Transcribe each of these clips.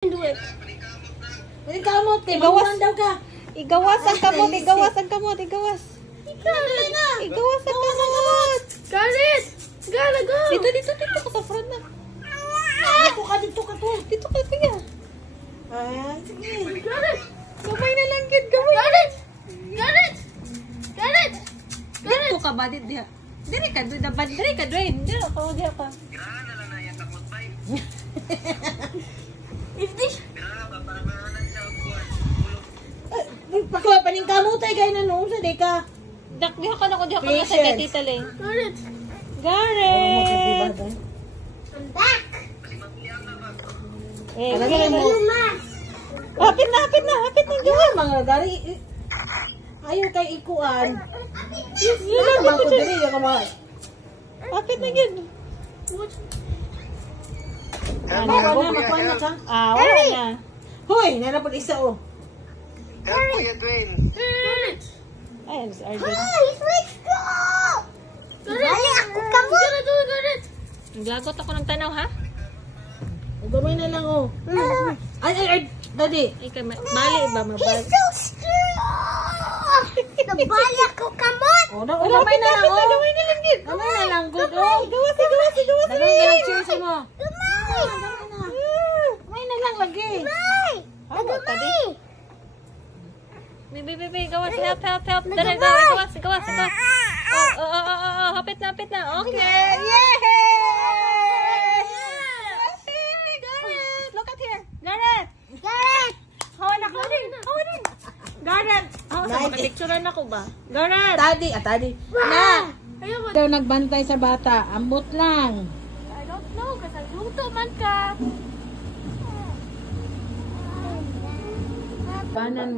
Do it. Pwede kamot kay Igawas daw ka. Igawas ang kamot, igawas ang kamot, igawas. Igawas ang kamot. Got it! Gotta go! Dito ka sa front na. Dito ka to. Dito ka kuya. Ay, sige. Got it! Gamay na lang gid, gamay. Got it! Got it! Got it! Dito ka ba diha? Diri ka Dwayne. Diri ka diha pa. If this... Pakuha pa ning kamutay kay na noon sa deka. Diha ka na sa kay Tita Leng. Got it! Gareth. I'm back! Eh, Ano na mo? hapit na gawa. Mga gari. Ayaw kay ikuan. Yun lang Mga ko diri yung mga. hapit na gid. Makuha na ka. Wala na. Hoy, nanapod isa oh. Got it! Ay, Arjun. Let's go! Got it! Got it! Naglagot ako ng tanaw, ha? Gamay na lang oh. Ay, daddy. Ikaw, bali ba? Mabali. So strong! Nabali ako kamot! Oh, gamay na lang oh. Gamay na lang gid. Gamay na lang good oh. Gawas. Dalang cheers mo. Gamay! Gamay na lang lagi. Gamay! Gamay! Bibi, gawas. Help. Dara, gawas. Oh, hapit na. Okay. Gareth, look at here. Gareth. Gareth! Hawan ako din. Gareth. Makapicturean ako ba? Gareth. Tadi. Na. Daw nagbantay sa bata. Ambot lang. I don't know, kasi nagluto man ka. Labanan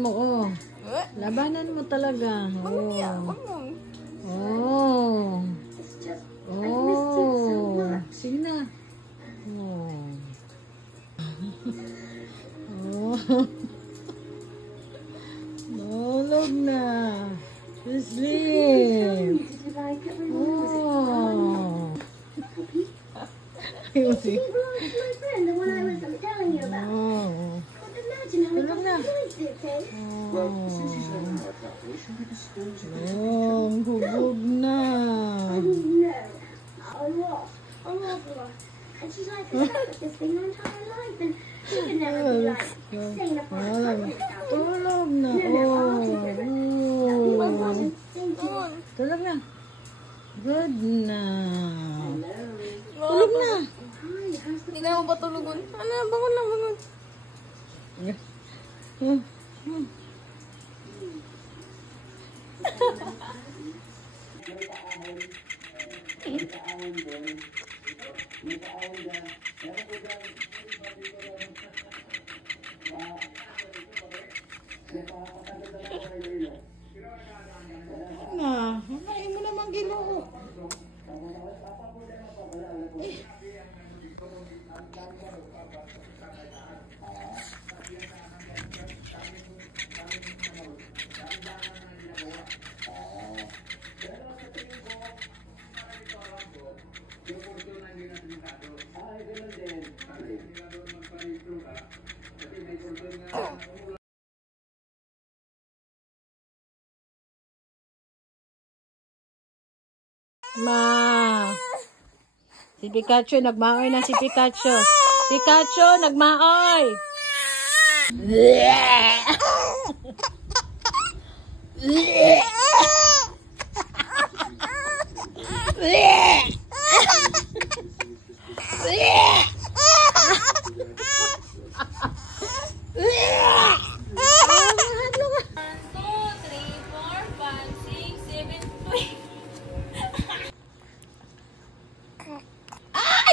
mo oh. Labanan mo talaga. Oh. Sige na. Tulog na. Sleep. Ayusin. Tulog na. Gugog na. Tulog na. Tulog na. Good na. Tulog na. Hindi ka mo ba tulugon? Ano, bangon. Ay mo naman Ginoo. Si Pikachu, nagmaoy na si Pikachu. Pikachu, nagmaoy!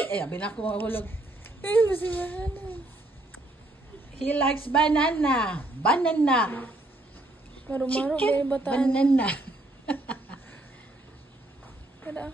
Ay, abin ako mahulog. He likes banana. Maro-maro ba yung bataan? Banana. Kada.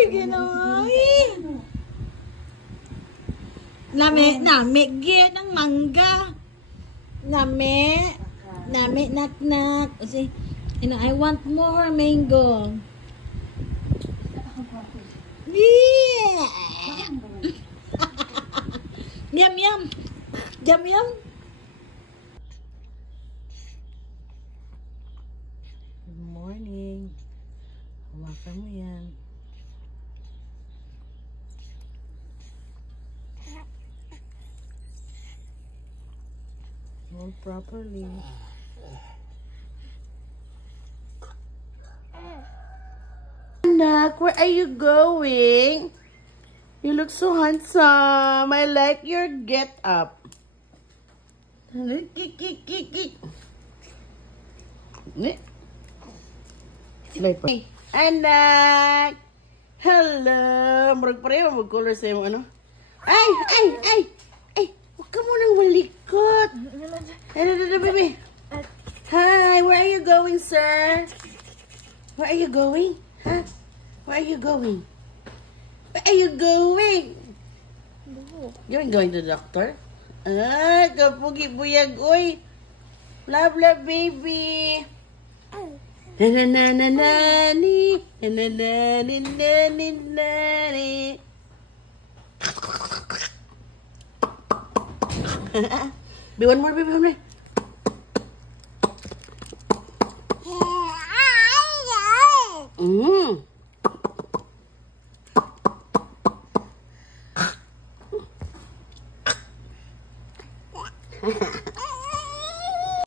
Ay, ginawa. Nami, gyan ang mangga. Nami, nak. Kasi, I want more mango. Yeah. Yum. Good morning. Hawakan mo yan. Hold properly. Anak, where are you going? You look so handsome. I like your get up. Anak! Hello! Murag pareho mag-color sa yung ano? Ay! Huwag ka munang malikot. Baby. Hi! Where are you going, sir? Where are you going? Huh? Where are you going? Where are you going? You're going to the doctor? Ah, kapugi-buyag, oy. Love, baby. Na-na-na-na-nani. Na-na-na-ni-na-ni-na-ni. Be one more, baby.